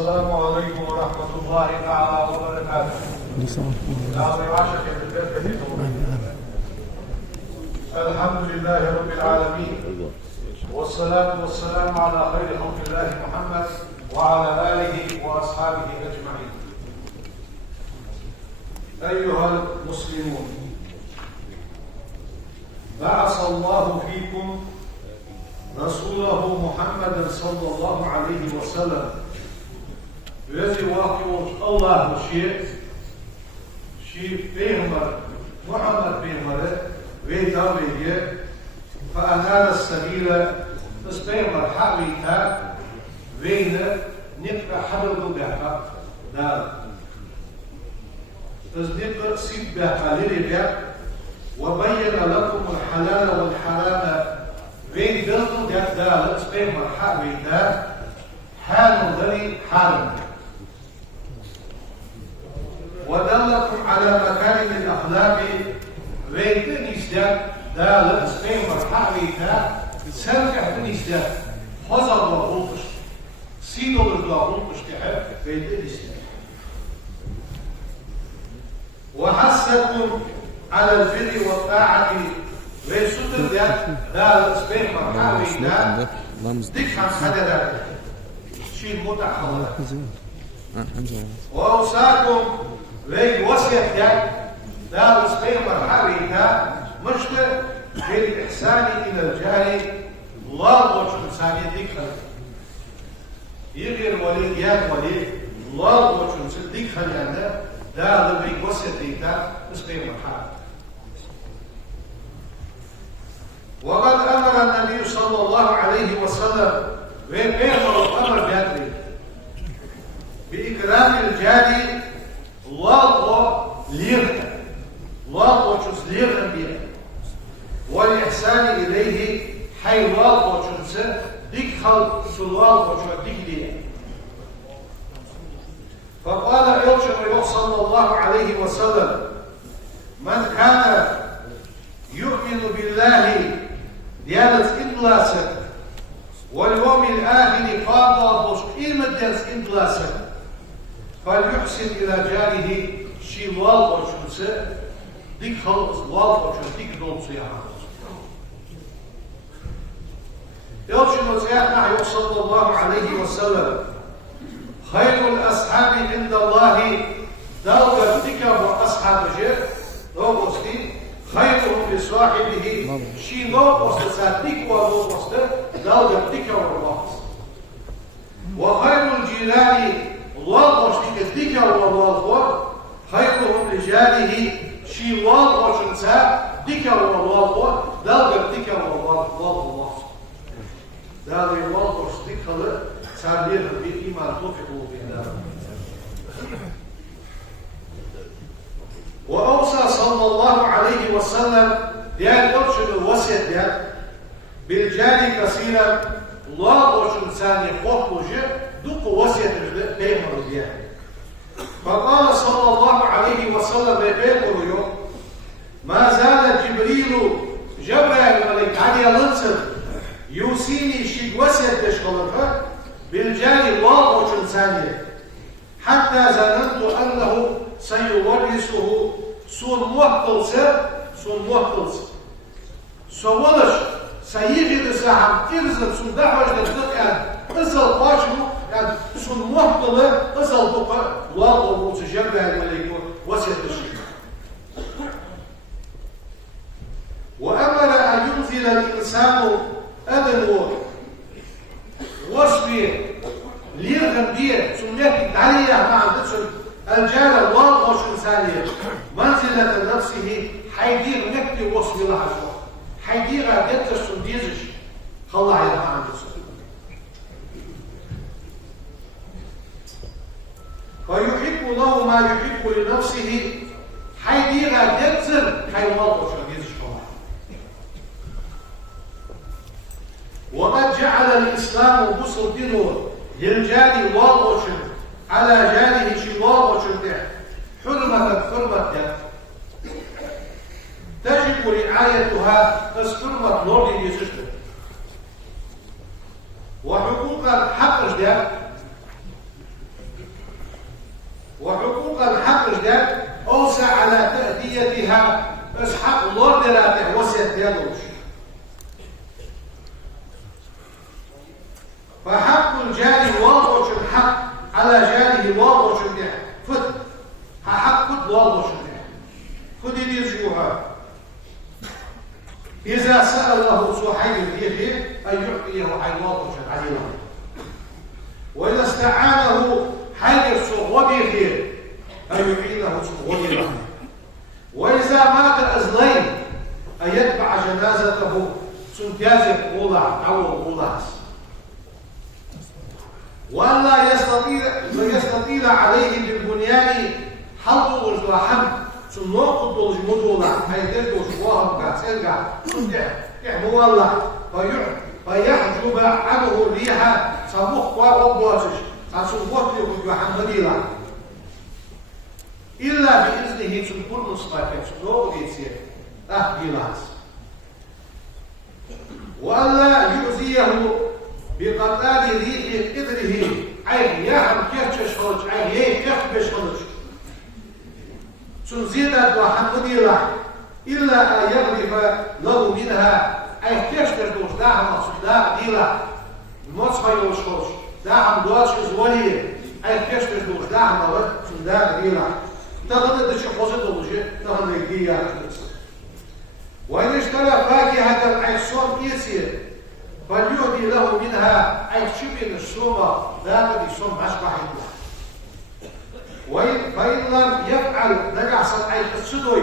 السلام عليكم ورحمة الله تعالى وبركاته. الحمد لله رب العالمين، والصلاة والسلام على خير خلق الله محمد وعلى آله وأصحابه أجمعين. أيها المسلمون، بعث الله فيكم رسوله محمد صلى الله عليه وسلم الذي واقع الله شيء بيغمر محمد بيغمر ويتابعه فأنال السبيل بس بيغمر حقيقة وين نقرأ حبل بها دار بس نقرأ سيب بها للبيع وبين لكم الحلال والحرام وين دلتو دار بس بيغمر حقيقة حال ذري حال ودلكم على مكارم الأخلاق وين نجد دالة سبيمر حقيقة سرقح نجد حضر وغلطش سيدو وغلطش تحب وين نجد وحثكم على البر والطاعة وين سطر دالة سبيمر حقيقة ديك عن حدا شيء متحول وأوصاكم وين وصية دار سبيمر حقيقة مشت بالإحسان إلى الجار الله وجه إنسانية ذكر يغير ولي ياد ولي الله وجه ذكر يعني دار بين وصية سبيمر حقيقة. وقد أمر النبي صلى الله عليه وسلم وين بيغمر الأمر بيدري بإكرام الجاري الله ليرك الله وجوز ليرك بيه والإحسان إليه حي الله وجوز ديك خلق سلوال وجوز ديك ليه. فقال إلشن صلى الله عليه وسلم من كان يؤمن بالله ديانة إدلاسة واليوم الآخر قام بوش إلمدنس إدلاسة فليحسن إلى جاره شيوال وشنسة ديك خلص وال وشن ديك دون سياحة يلشن وسياحنا صلى الله عليه وسلم خير الأصحاب عند الله دلغة ذكر وأصحاب جر دوغستي خيرهم لصاحبه شي دوغست ساتيك ودوغست دلغة ذكر والوقت وخير الجيران الله وشتيك الذكر والله خيرهم لجاله شي الله وشنسا ذكر والله دلغ الذكر والله دلغ الله وشتيك سابير بالإيمان توفقوا بالله. وأوصى صلى الله عليه وسلم ديال أرشد الوسيط بالجاري كثيرا الله وشنساني خوخوجه دوق وصية بيغمر ديال. فقال صلى الله عليه وسلم بيغمر يوم ما زال جبريل الملك علي لنصر يوصيني شيء وصية بيشغلها بالجاري الله وشنساني حتى ظننت أنه سيورثه سون موحتلس سولش سيجي لساعة إرزل سون دعوة للذكر أزل باشو يعني سون محطلة أزل بقى الله ومتجمع الملك وسيط الشيء. وأمر أن ينزل الإنسان أدنه وصفه ليرغم بيه سميته تعلية مع الجالة الله وش إنسانية منزلة نفسه حيدير نكتي وصفه لها شوى حيدير أدتش سنديزش خلاه يدفع عن جسد فيحب له ما يحب لنفسه حيدير أدتش حيوان وش سنديزش خلاه. وقد جعل الإسلام بصر دينه للجاري والوشن على جاره شوار وشن حرمة تجب رعايتها تسكرمة نور يسجد وحقوق الحق ده وحقوق الحق جدا أوسع على تأديتها بس حق لور دلاته وسيت يدوش فحق الجاري واضح الحق على جاره واضح به فت حق فت واضح به فت يرجوها إذا سأله صحيح فيه أن يعطيه حي واضح عليه وإذا استعانه حي صغوبي فيه أن يعينه صغوبي له وإذا مات أزلين أن يتبع جنازته سنتيازك قولع أو قولعس وأن لا يستطيل عليه بالبنيان حظ وحمد سنوقض الجمدولة هيدرد وشواهم كاسرقع يحمو الله فيحجب عنه الريح سموخ وابواتش سنوقض محمد الله إلا بإذنه سنكون نصفاكين سنوقض يسير بلاس وأن لا يؤذيه بقتال ريح قدره أي يحم كيف تشخلج أي كيف بيشخلج سنزيدت وحمد الله إلا أن يغرف له منها أي كيف تردوش داعم أصداء ديلا المصفى يوشخوش داعم دواتش زولي أي كيف تردوش داعم أصداء ديلا تغنى دشي خوزة دولوشي تغنى يجيها وإن اشترى فاكهة أي صوم يسير فليهدي له منها أي شبه الصومة ذات صوم أشبه الله فإن لم يفعل نجعصا أي السدوي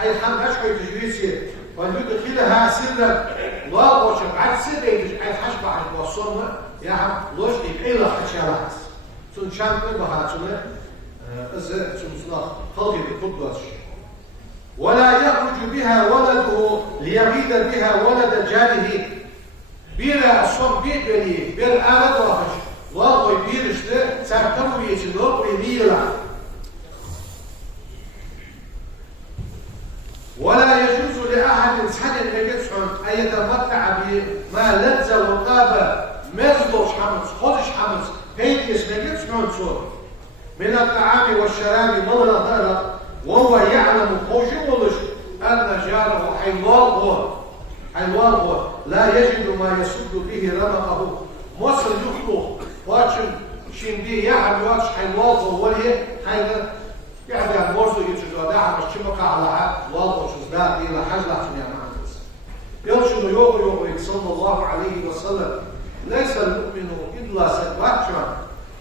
أي خم أشبه تجريسي فليدخلها سرا لا وشب عد سرا أي حشبه عن الصومة يحب لوشتي إلا خشالات سنشان كلها سنة سنصنع خلقي بقدوة ولا يخرج بها ولده ليغيد بها ولد جاره بيرا الصوم بيبلي بير آلة وحش والله بيرشته ساكتمو يتنوب ويميلا ولا يجوز لأحد سحن يجسعن أن يتمتع بما لذة وطابة مزلوش حمس خدش حمس هيتيس يجسعن صور من الطعام والشراب مولى ضرر وهو يعلم خوشولش أن جاره حيوان لا يجد ما يسد به رمقه مصر يخلق واتشم شندي يعلم واتش حيوان وليه حيوان يعني المرسو يتشدوا داعم الشمكة على والله شزداء إلى حجلة يا مهندس يلشن يوغي صلى الله عليه وسلم ليس المؤمن إلا سباتشا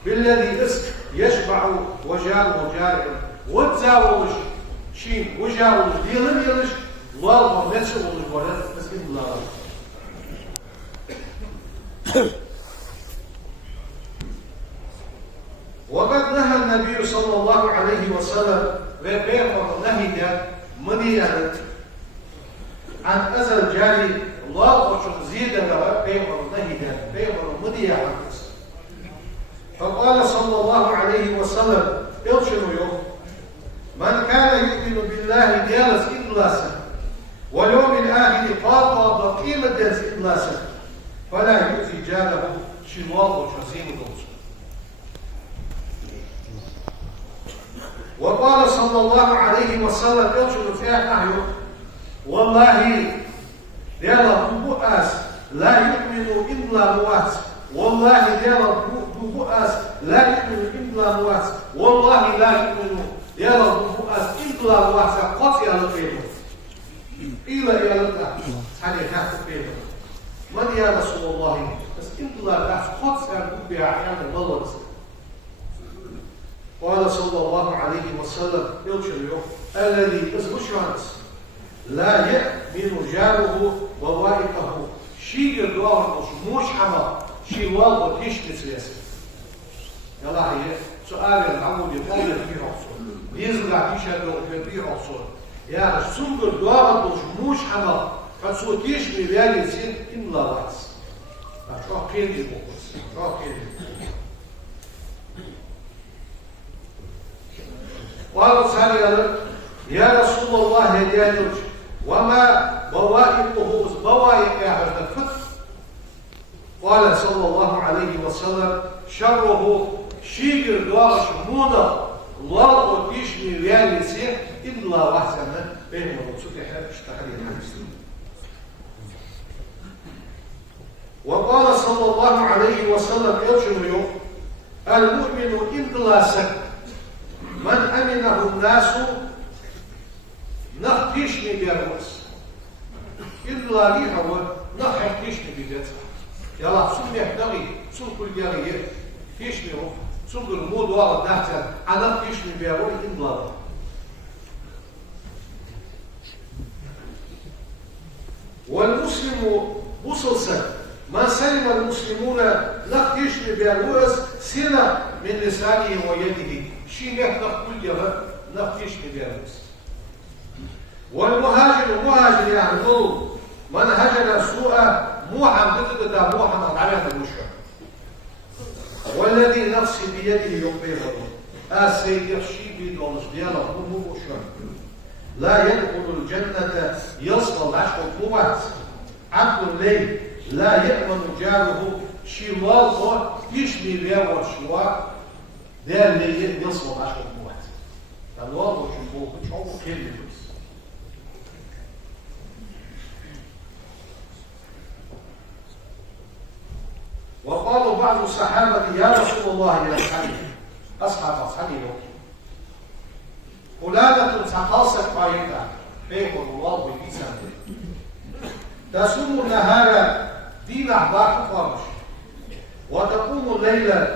بالذي اسك يشبع وجاره جارع وتزاولش شين وجاولش يلش والله ما تشغلش ولا مسكين الله وقد نهى النبي صلى الله عليه وسلم وبيغفر نهي منيا عن أذى الجاري الله وشو زيد له بيغفر نهي بيغفر منيا فقال صلى الله عليه وسلم إلشنو يوم من كان يؤمن بالله جالس إخلاصا واليوم الآخر قاطع قيمة جالس إخلاصا فلا يؤذي جاره شنوال وشزيم دوس وقال صلى الله عليه وسلم إلشنو فيها نحيو والله يلا بؤاس لا يؤمن إلا موات والله يلا بؤاس لا يؤمن إلا موات والله لا يؤمن يلا بؤاس إلا موات قط يلا قيمه إلا يلا هذه كانت قيمه من يا رسول الله بس إلا بأس قط يلا بأعيان الله قال صلى الله عليه وسلم الذي أزمشانس لا يأمن جاره ووائقه شيء الدوار مش حما شيء والله كيش تسياسي يلا هي سؤال العمود يقول فيه عصور يزرع تيشهد فيه عصور يعني سنجر دوار مش حما فسوتيش مليار يزين إلا راس أتروح كين دي بوكس أتروح كين دي قال سأل يا رسول الله يا نرج وما بوائقه بوائق يا حجر الفتح قال صلى الله عليه وسلم شره شيء الدواء شمونة الله وتيشني ويالي سير إلا وحسنا بين وصوتها اشتغل الحديث. وقال صلى الله عليه وسلم يرجم المؤمن إلا سك من أمنه الناس نختيشني بيرمس إلا لي هو نختيشني بيرمس يلا سمي احتغي سم كل يغير تيشني هو سم المود وارد نحتر أنا نختيشني بيرمس إلا والمسلم وصل سك ما سلم المسلمون نختيشني بيرمس سنة من لسانه ويده شيء يحتق كل يوم نختيشني بيرمس والمهاجر مهاجر يعني ظلم من هجر سوء موحى ضد موحى على المشرك والذي نفسي بيده يقبله السيد يخشي بدونس دياله مو لا يدخل الجنة يصل العشق موت عبد الليل لا يأمن جاره شوال يشمي بيه وشوا ده اللي يصل العشق موت الوضع شوفوا كلمة وقالوا بعض الصحابة يا رسول الله يا أصحابي أصحابي فلانة تقاصت قائمة فيقول الله بيسان تصوم النهار دين أحبار فرش وتقوم الليل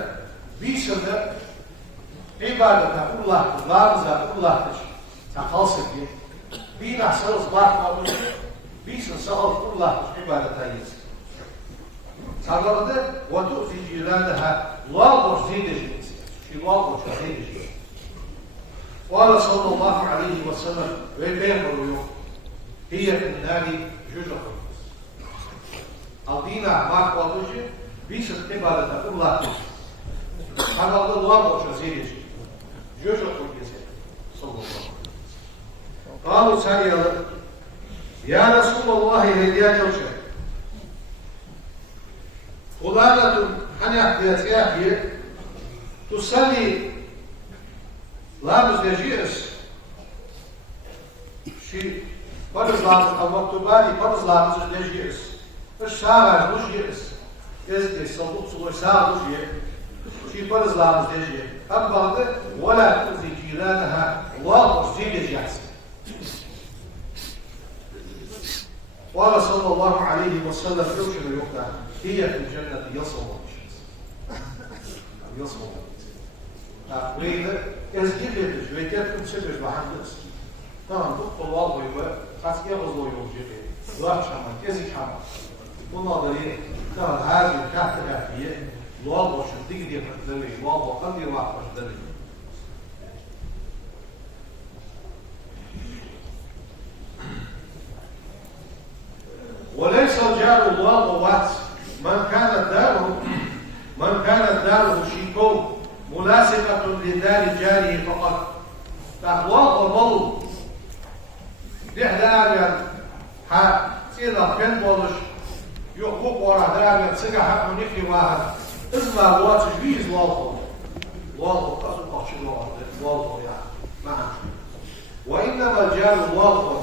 بيسان عبادة الله لارزة الله تقاصت دين أحسن أصبار فرش بيسان سأل الله عبادة يسان صارت وتؤتي جيرانها واضح زيدج في واضح زيدج قال صلى الله عليه وسلم ويبين هي في النار جزء الدين أحبار واضح بيس عبادة الله هذا الله زيدج جزء صلى الله عليه وسلم قالوا ساريا يا رسول الله يا جوشة فلانة حنيحتياتياتي تصلي لابس يجيس شيء فرز لابس أو مكتوباتي فرز لابس يجيس الشارع يجيس يزدي صلوط سوى ساعة يجيس شيء فرز لابس يجيس أبغض ولا تؤذي جيرانها واضح زيد يجيس قال صلى الله عليه وسلم يوشن يقطع هي في الجنة يصوم يصوم وإذا إزجيل جويتات كم سبج بحمدس طبعا دكتور الله يبقى خاص يغزو يوم جيبه لا شمال كذي شمال ونظري طبعا هذه الكاتبة فيه الله شديد دي فردلي الله قدر واحد فردلي وليس جار الله وات من كانت داره شيكو ملاصقة لدار جاره فقط تقوى الظل دهداريا سيدا كن بولش يحقوق ورا داريا سيقا حق نفي واحد اسمع واتش بيز والله قصد أخشي والله يعني معا وإنما جار الله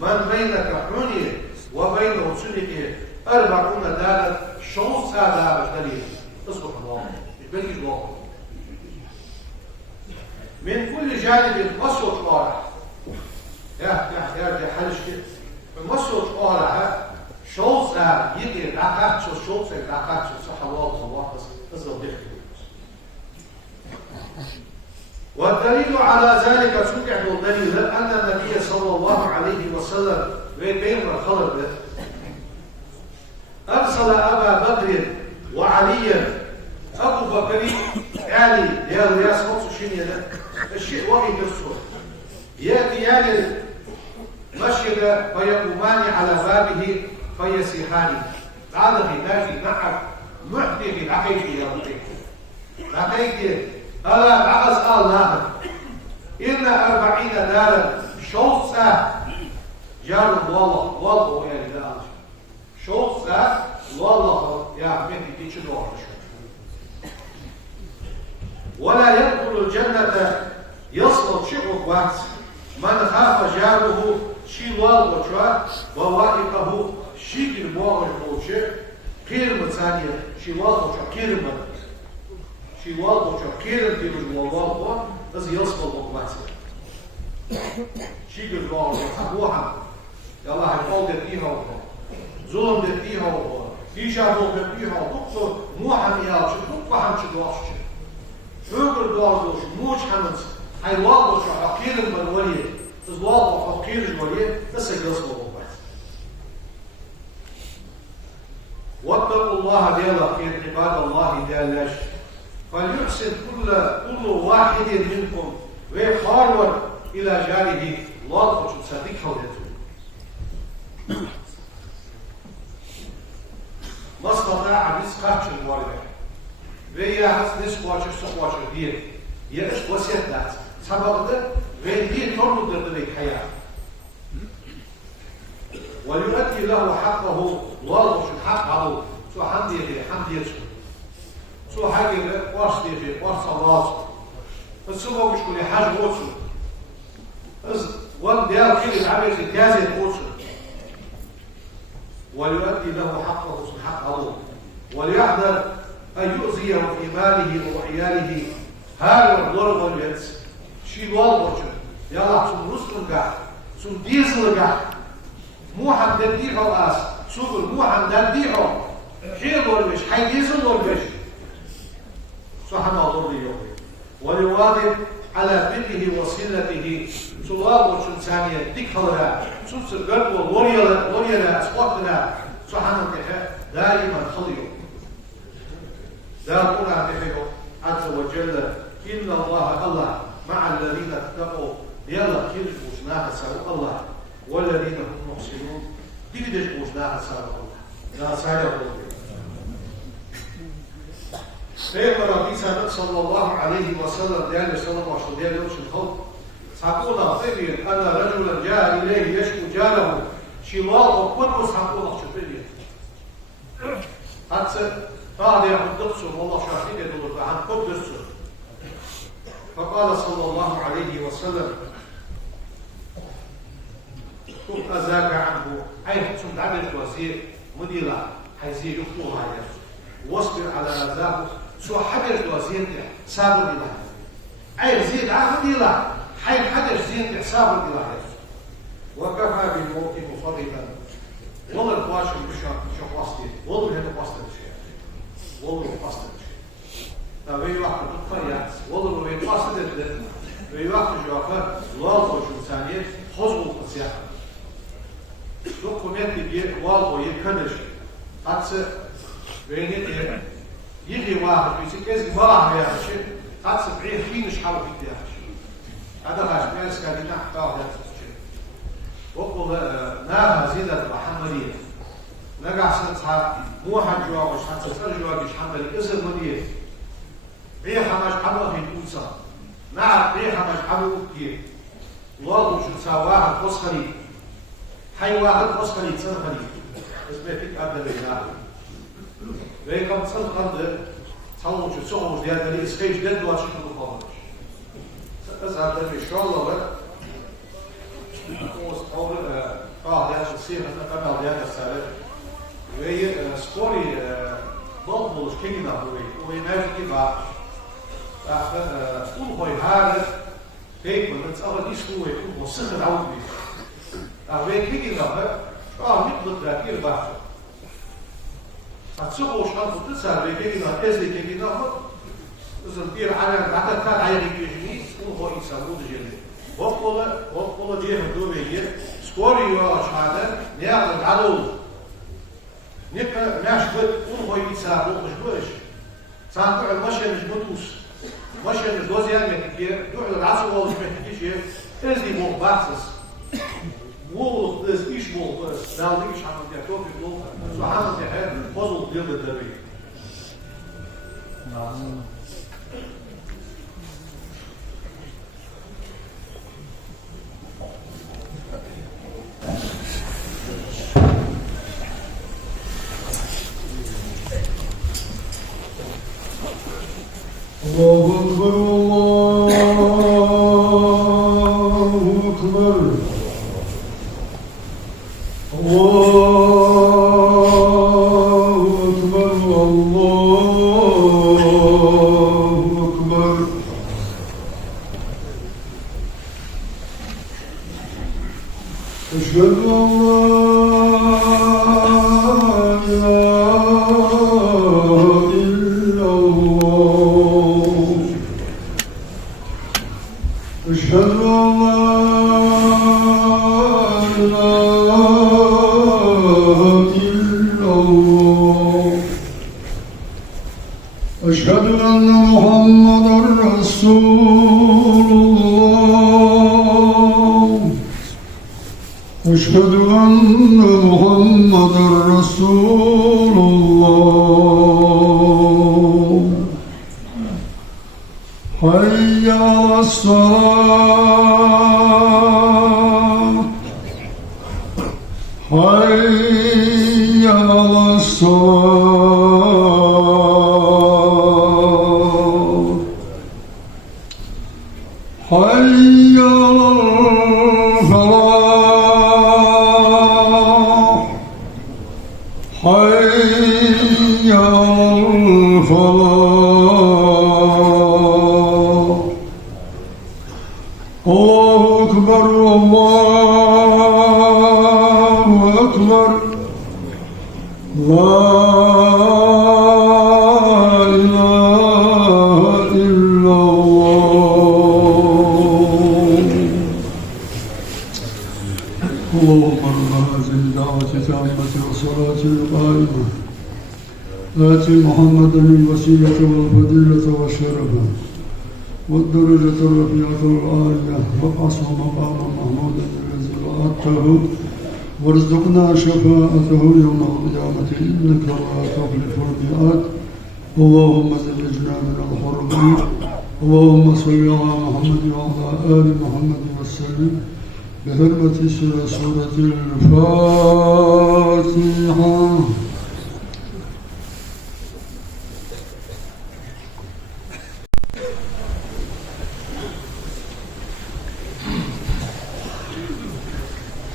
من بينك حني وبينه سنك 40 دارة شوص هذا دليل اصبح الله يبلغ الله من كل جانب مسوط قارع يا حلش كده مسوط قارع شوص يجي رقعت شوص رقعت صح الله بس اصبح دخل والدليل على ذلك سمع الدليل أن النبي صلى الله عليه وسلم بين الخلق أرسل أبا بكر وعليا أبو بكر علي يا رياس خمس شنية الشيء وقي بالصور يأتيان المسجد فيقومان على بابه فيسيحان بعد ختافي معك محدث عقيدي يا ربي عقيدي ألا بعز الله إن 40 دارا شوصة جار والله يا إله شوصة والله يا حبيبي تيجي ولا يدخل الجنة يصل شيء وقت من خاف جاره شيوال وشوا ووائقه شيء الموضوع وشوا كلمة ثانية شيوال وشوا كلمة شيوال وشوا كلمة في الموضوع بس يصل وقت شيء الموضوع أبوها يلا هيقول ده فيها ظلم ده فيها إيجابه ده فيها دكتور مو حميال شو دكتور حمش دواشش فوق الدوش موش حمص هيواضح شو حقير المنولية تزواضح حقير المنولية بس يصبر وبس واتقوا الله ديالا في عباد الله ديالاش فليحسن كل واحد منكم ويخارور إلى جاره الله شو تصدق حولته ما استطاع رزق الوالد ويا حس نسقوش سقوش دير يرش وسيت ذات سببته ويدير ترد ذلك حياة وليؤدي له حقه والله شو حقه شو حمدي شو حاجة واسطي واسطة السبب مش كل حاجة وصل بس وان ديال كل العمل الجازي وصل وليؤدي له حقه وليحذر أن يؤذيه في ماله وعياله هذا الضرب واليأس شيء واضح يلا سن رسل قاعد سن ديزل قاعد مو حمد ديحو آس سوق مو حمد ديحو حين ضربش حي ديزل ضربش سبحان الله اليوم وليواظب على بره وصلته سواب وشن ثانية ديكهلا سوس القلب والوريلا أسقطنا سبحان الله دائما خليه لا قرأ بحيه عز وجل إن الله مع الذين اتقوا يلا كيرج وشناها ساروا الله والذين هم محسنون ديدج وشناها ساروا الله لا ساروا الله سيقرأ عيسى صلى الله عليه وسلم ديال صلى الله عليه وسلم ديال يوش الخلق ساقونا طيبين أن رجلا جاء إليه يشكو جاره شوال وكل ساقونا شبيلين حتى قال يا قدس والله شاهد يدور عن قدس فقال صلى الله عليه وسلم كنت أزاك عنه أي حسن عدد وزير مديرة حيزير يخطوها واصبر على أذاه سوى حدث وزير سابر إله أي زيد عن مديرة حين حدث زيد سابر إله وكفى بالموت مفرطا والله القواشي مش قصدي والله هذا قصدي والله قصدي فبي واحد تطفيات والله بي قصدي بي واحد جوافة والله شو ثانية خذوا السياحة دوكومنت بيه والله يكنش حتى بيني يجي واحد يسكز مرة يا شيء حتى بعيد فينش حاول يديها هذا غاش بيرس كان ينحكاه هذا الشيء وقل ناها زيدة محمدية نقع سنتها مو حنجوا وش حنسرجوا وش حمل اسم مدير ريحة مش حمل في الأوسا نعم ريحة مش حمل كتير والله شو تساواها قصخلي حي واحد قصخلي تسنخلي اسمه فيك أبدا بيناه ويكم تسنخل تصور شو تسوه ديال اللي اسفيش جد وش تقول أزهر ده إن شاء الله بقى أول ده الصيغة أنا ده السالفة وهي ستوري ضبط كينا هو ينافي كذا أقول هو هذا كيف من تصور دي سوى هو صخر عود بيه أقول كينا مثل التأثير بحث هتسوق شرط تسأل بكينا إزاي كينا إذا بير على بعد كان عيني بيجني هو يسوون جيل وقول جيه دوبيه سكوري وشهادة نياقل عدو نبقى ناشبت هو يساعدوا مش بوش سانتو المشي مش بوتوس مشي مش دوزيان مكتير دوح العصر والله مكتير إزدي مو باسس مو إز إيش مو بس داودي إيش عم تيجي في مو سبحان الله فضل ديال الدبي الله أكبر الله رسول الله حي على الصلاة حي على الصلاة حي على الفلاح حي على الفلاح الله أكبر الله أكبر لا إله إلا الله اللهم رب هذه الدعوة التامة والصلاة القائمة آت محمدا الوسيلة والفضيلة والشرف والدرجة الرفيعة العالية وابعثه مقاما محمودا الذي وعدته وارزقنا شفاعته يوم القيامة إنك لا تخلف الميعاد اللهم زوجنا من الحرم اللهم صل على محمد وعلى آل محمد وسلم بحرمة سورة الفاتحة.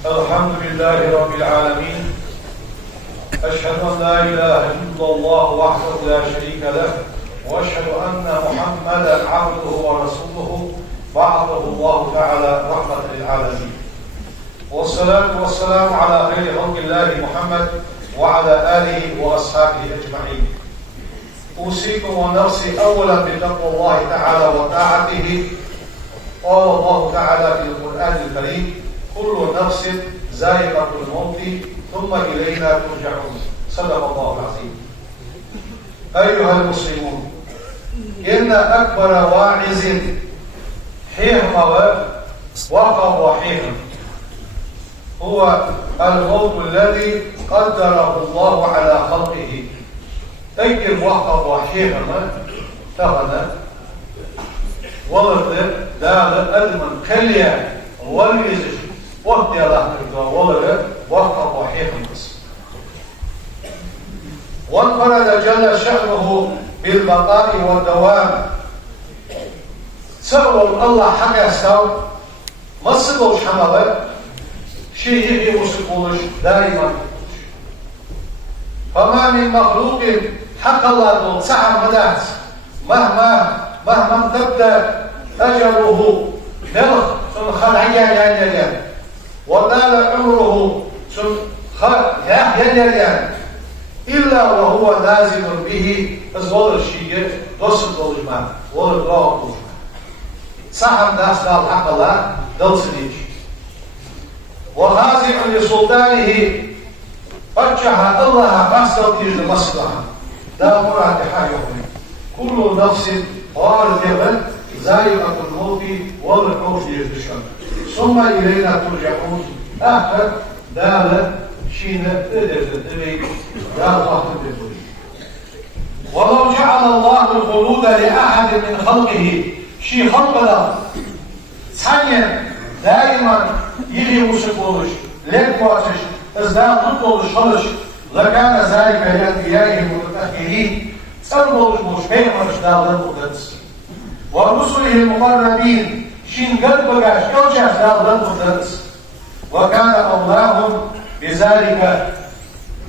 الحمد لله رب العالمين أشهد أن لا إله إلا الله وحده لا شريك له وأشهد أن محمدا عبده ورسوله بعثه الله تعالى رحمة للعالمين والصلاة والسلام على خير خلق الله محمد وعلى آله وأصحابه أجمعين. أوصيكم ونفسي أولا بتقوى الله تعالى وطاعته. قال الله تعالى في القرآن الكريم كل نفس ذائقة الموت ثم إلينا ترجعون. صدق الله العظيم. أيها المسلمون، إن أكبر واعظ حيهم وقف وحيهم هو الموت الذي قدره الله على خلقه. تجد وقف وحيهم تغنى ولد دار أدمن كليا واليزش وقت الله ولد وقف وحيهم وانفرد جل شأنه بالبقاء والدوام. سأل الله حق يستوى مسكوش حمله شيء مسكوش دائما. فما من مخلوق حق الله سعى مدات مهما تبدأ أجله نلخ سن خلعيا وطال عمره سن خلعيا إلا وهو لازم به أزول الشيء دوسن دولجمان ولدراء دولجمان صحن داس دال حق الله دلسنيش وخازم لسلطانه فجح الله قصد تجد مصلحة دا مراد حيوم كل نفس خارجة ذائقة الموت والروح يجدشن ثم إلينا ترجعون. آخر دالة شين تدري يا الله تدري. ولو جعل الله الخلود لأحد من خلقه شي خلقنا ثانيا دائما يلي وسكولش لك واتش ازداد نطولش خلش لكان ذلك لأنبيائه والمتأخرين سنبولش مش بيخرج دالة مقدس ورسله المقربين شين قلب بقاش يوجه دالة مقدس وكان مولاهم بذلك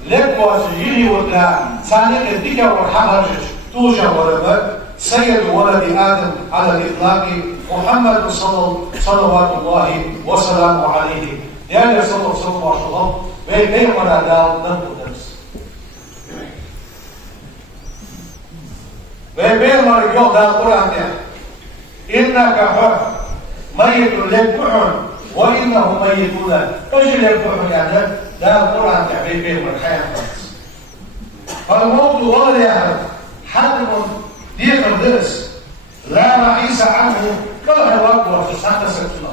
لك واتش يلي وطلع ثانيا الدكة والحرج توجه ولد سيد ولد آدم على الإطلاق محمد صلوات الله وسلامه عليه. يعني صلى الله عليه وسلم بيغمر دال نمودنس بيغمر يوم دال قرآن إنك ميت لبحن وإنه ميتون أجل لبحن يعني دال قرآن بيغمر حياة فالموت والله حتم ديك الدرس لا رئيس عنه كله وقوة في سنة ستنا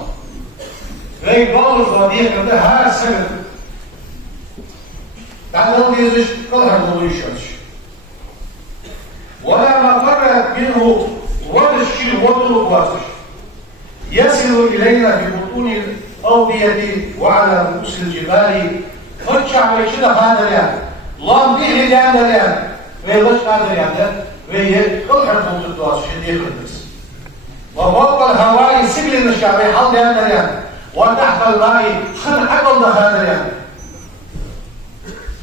غير بولد وديك ده هذا السبب تعلم يزش كلها نويشش ولا مفرت منه ولا الشيء وطلق واسش يصل إلينا في بطون الأودية وعلى رؤوس الجبال فرشع ويشد هذا اليوم الله به اليوم اليوم ويغش هذا اليوم ويقل حرفه الدواس شديد الناس وفوق الهواء سجل الشعب حل اليوم اليوم وتحت الماء خن عقل هذا اليوم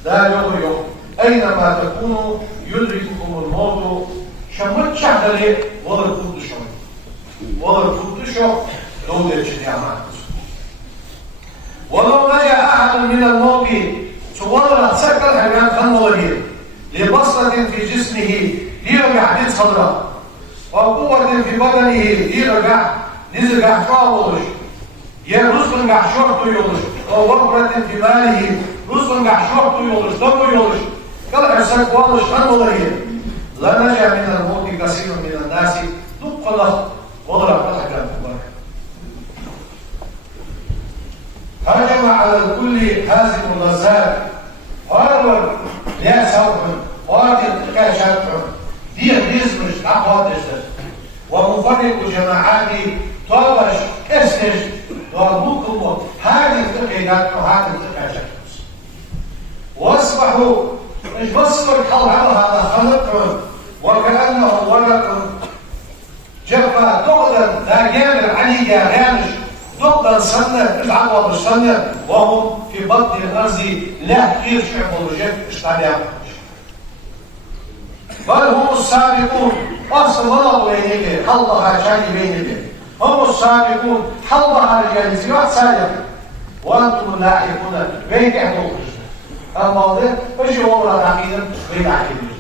لا يوم أينما تكونوا يدرككم الموت شمت شهدلي ولا كنت شو ولا كنت شو دولة شنيعة ولو نجا أحد من الموت تولى سكر حيوان خنوه لبصرة في جسمه ليرجع دين صدره وقوة في بدنه ليرجع نزرع شعوره يرسل قع شورته يولش ووفرة في ماله رسل قع شورته يولش دمه يولش قال عساك والش خنوه لا نجا من الموت كثير من الناس دق له وضرب فتح الكبار هاجم على الكل هازم اللذات هارور لا سوف وارد كاشات دي بيزمش عقاد اجدر ومفرق جماعاتي طابش اسنج واربوكم هذه التقيدات وهذه التقيدات واصبحوا مش بس حول هذا خلقهم وكأنه ولد جفا دغدا لا جامل علي غامش دغدا سنة العقوة بالسنة وهم في بطن الأرض لا كثير شعب الرجال اشتعبها بل هم السابقون أصل الله بينك حلها شاني بينك هم السابقون حلها رجال سيوات سابق وأنتم اللاحقون بينك أحدوك الموضوع فشي والله تعقيدا بين عقيدا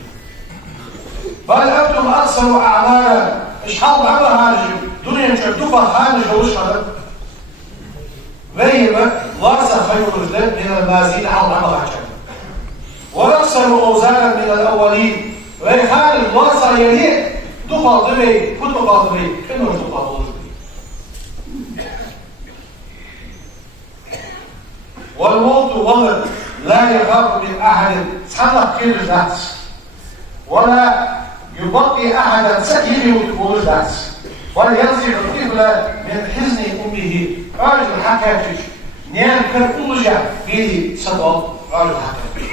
بل أنتم أكثر أعمالا إيش حال عملها هارج دنيا شعبتوبة خانج وش هذا ويما لاسا خير رجل من المازين حال عملها شعب ونكسر أوزانا من الأولين ويخانج لاسا يليك دفع ضبي كتبع ضبي كنو دفع ضبي والموت ولد لا يخاف من أحد سحلق كير الناس ولا يبقي أحدا سكينه وتقول الناس ولا ينزع الطفل من حزن أمه راجل حكاتش نيان كرقوجة فيه صدق راجل حكاتش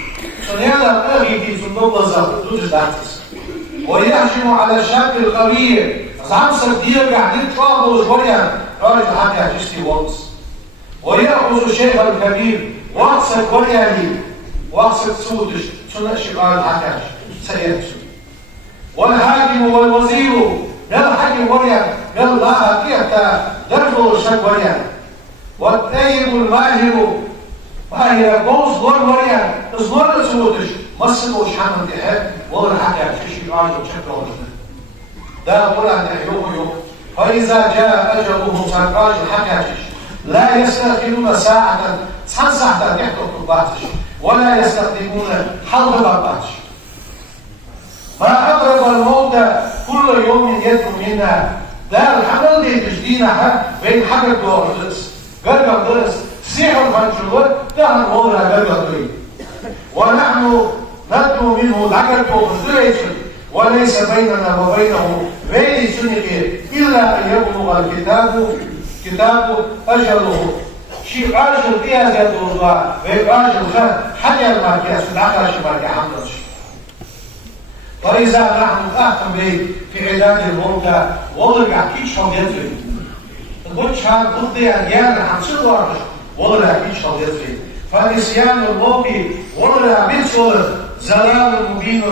سنيان الأغي في صندوق الزهر دوج الناس ويحجم على الشاب القوي زعمسك دير قاعدين ترابه شوية راجل حكاتش تيوانس ويأخذ الشيخ الكبير واقصد وريالي واقصد سودش سنة شقال الحكاش سيئتش والحاكم والوزير للحاكم وريال لله كيفتا درفو الشك وريال والتيب الماهر ماهر قوس دور وريال ازدور سودش مصدو شحن انتحاب وضر الحكاش شقال وشكرا وجدنا ده قرآن يوم فإذا جاء أجله سرقاج الحكاش لا يستخدمون ساعة ساعة يحدث الباتش ولا يستخدمون حلق الباتش ما أقرب الموت كل يوم يدعو منا دار الحمل دي تجدينها بين حجر دورس قرقر درس سيحر فانشلوت دهن وضرها قرقر دري ونحن ندعو منه لقر دورس وليس بيننا وبينه بين سنة إلا أن يبلغ كتاب أجله شيء أجل فيها زيادة الله ويأجل حاجة ما فيها سنعقل شباك حمدش فإذا نحن أحكم به في عداد الموتى وضرق كيش هم يدري البوتش هان قضي أديان حمسين ورش وضرق كيش هم يدري فنسيان الموت وضرق بيتسول زلال مبين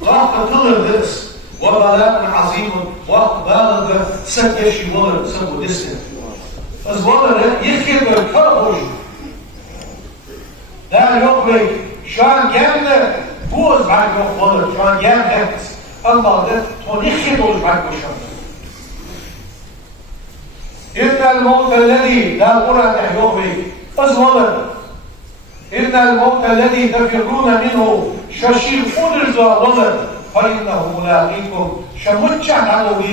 وقت كل درس وبلاء عظيم وقت بالغ سكشي وضرق سبو دسن الزوال يخير بالفرق ده يقبل شان جامد بوز بعد يقبل شان جامد الله ده تون يخير بعد وشان إن الموت الذي لا قرآن يقبل الزوال إن الموت الذي تفرون منه ششير قدر زوال فإنه ملاقيكم شمتشان علوه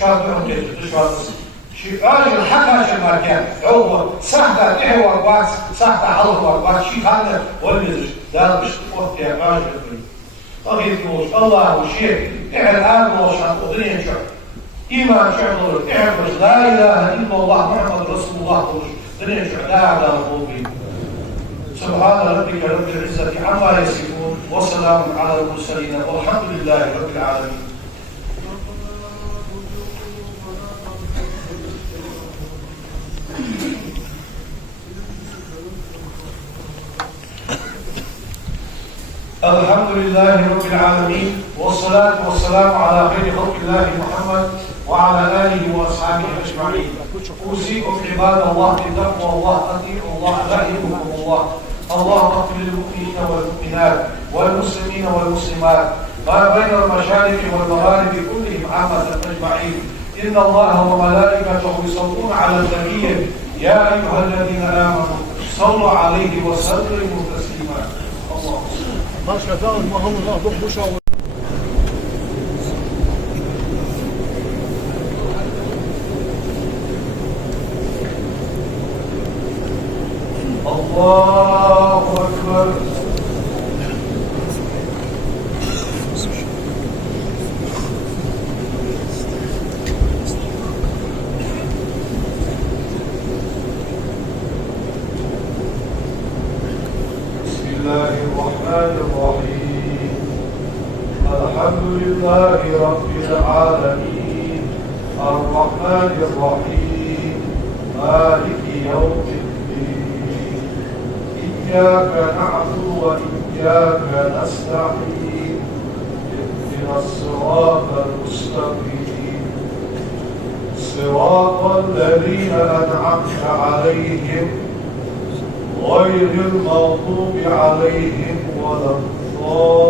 شادرون جدد راجل حكى شمال هو سحبة تحوى قوات سحبة حلوة قوات شي كان ولد دار بشتفوت يا راجل طغيب نوش الله وشيء إحل آل وشان قدرين شعب إيمان شعب إحفظ لا إله إلا الله محمد رسول الله قدرين شعب لا على القلوبين سبحان ربك رب العزة عما يصفون وسلام على المرسلين والحمد لله رب العالمين. الحمد لله رب العالمين والصلاة والسلام على خير خلق الله محمد وعلى آله وأصحابه أجمعين. أوصيكم عباد الله بتقوى الله أطيعوا الله لا يهلككم الله. اللهم اغفر للمؤمنين والمؤمنات والمسلمين والمسلمات ما بين المشارق والمغارب كلهم عامة أجمعين. إن الله وملائكته يصلون على النبي يا أيها الذين آمنوا صلوا عليه وسلموا تسليما. اللهم Başka da Muhammed'a dokmuş oldu. Allahu Ekber. الرحمن الرحيم. الحمد لله رب العالمين الرحمن الرحيم مالك يوم الدين إياك نعبد وإياك نستعين اهدنا الصراط المستقيم صراط الذين أنعمت عليهم غير المغضوب عليهم ولا الضالين.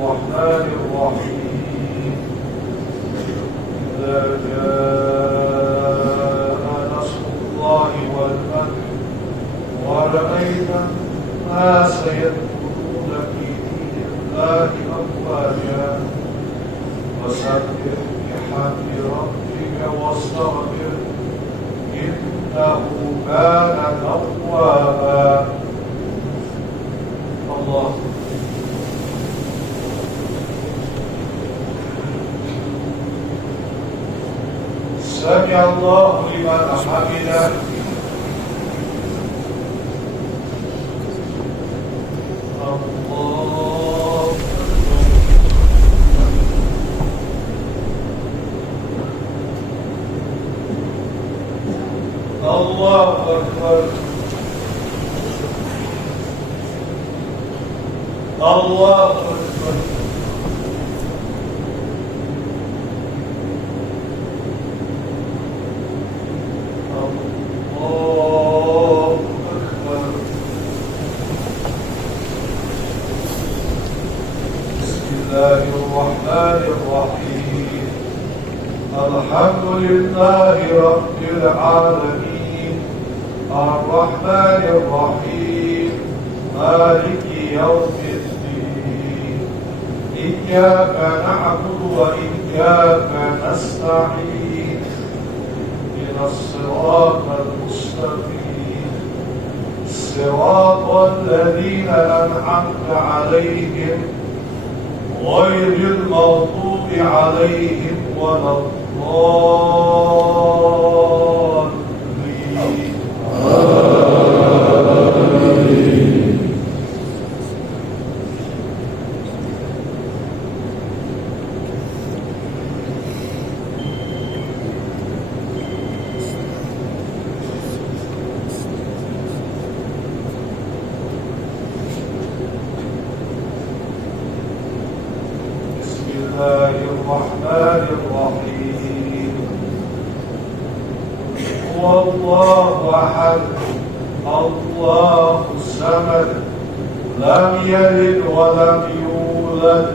الرحمن الرحيم. إذا جاء نصر الله والفتح ورأيت الناس يدخلون في دين الله أفواجا فسبح بحمد ربك واستغفر إنه كان توابا. الله سمع الله لمن حمده. الله أكبر. الله أكبر. الرحمن الرحيم. الحمد لله رب العالمين الرحمن الرحيم مالك يوم الدين إياك نعبد وإياك نستعين اهدنا الصراط المستقيم صراط الذين أنعمت عليهم غير المغضوب عليهم ولا الضالين. بسم الله الرحمن الرحيم. أحد الله الصمد لم يلد ولم يولد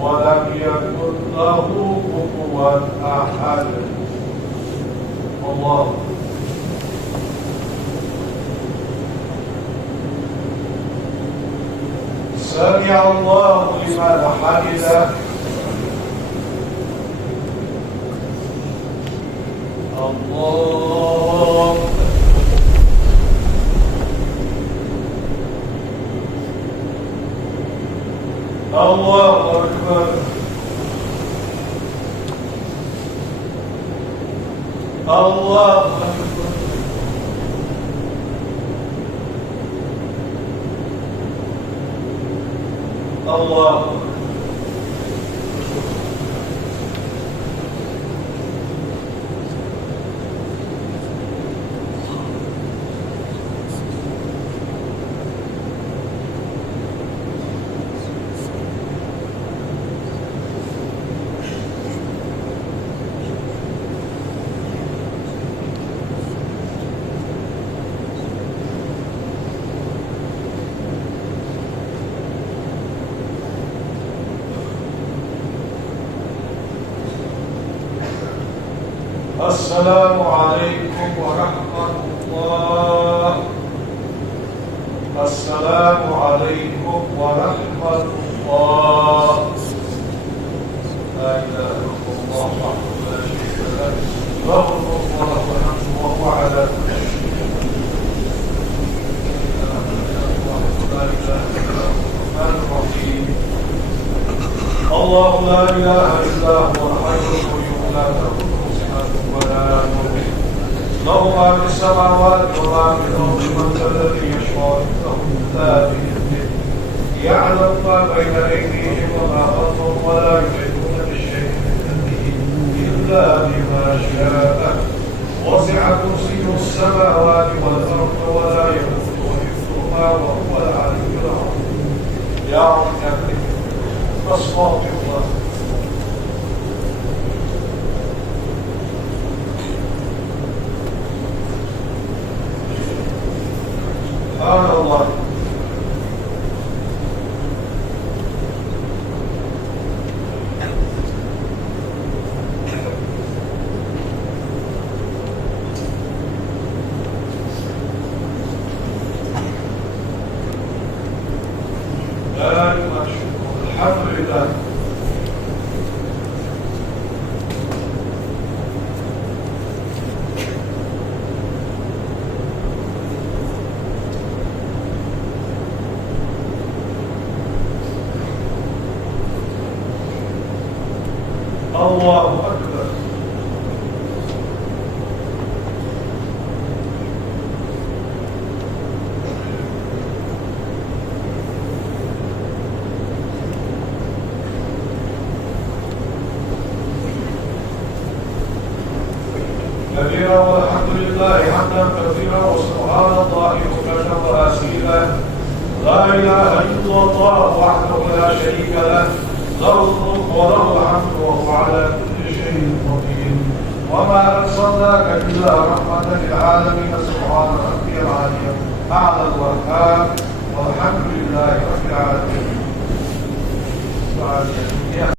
ولم يكن له كفوا أحد. الله سمع الله لمن حمده. الله الله أكبر. الله أكبر. الله أكبر. السلام عليكم ورحمة الله. السلام عليكم ورحمة الله. لا إله إلا الله وحده لا شريك له له الملك وله الحمد وهو على كل شيء قدير. لا إله إلا هو الرحمن الرحيم. الله لا إله إلا هو الحي القيوم لا تأخذه ولا نوم له ما في السماوات وما في الأرض من ذا الذي يشفع عنده إلا بإذنه يعلم ما بين أيديهم وما خلفهم ولا يحيطون بشيء من علمه إلا بما شاء وسع كرسيه السماوات والأرض ولا يئوده حفظهما وهو العلي العظيم. يا رب أستغفر الله. سبحان الله. لا يمشي الحمد لله. الله أكبر. كبيرا والحمد لله حمدا كثيرا وسبحان الله بكرة وأصيلا. لا إله إلا الله وحده لا شريك له له الملك وله الحمد وهو على كل شيء قدير. وما أرسلناك إلا رحمة للعالمين. سبحان ربي العلي أعلى الوهاب والحمد لله رب العالمين.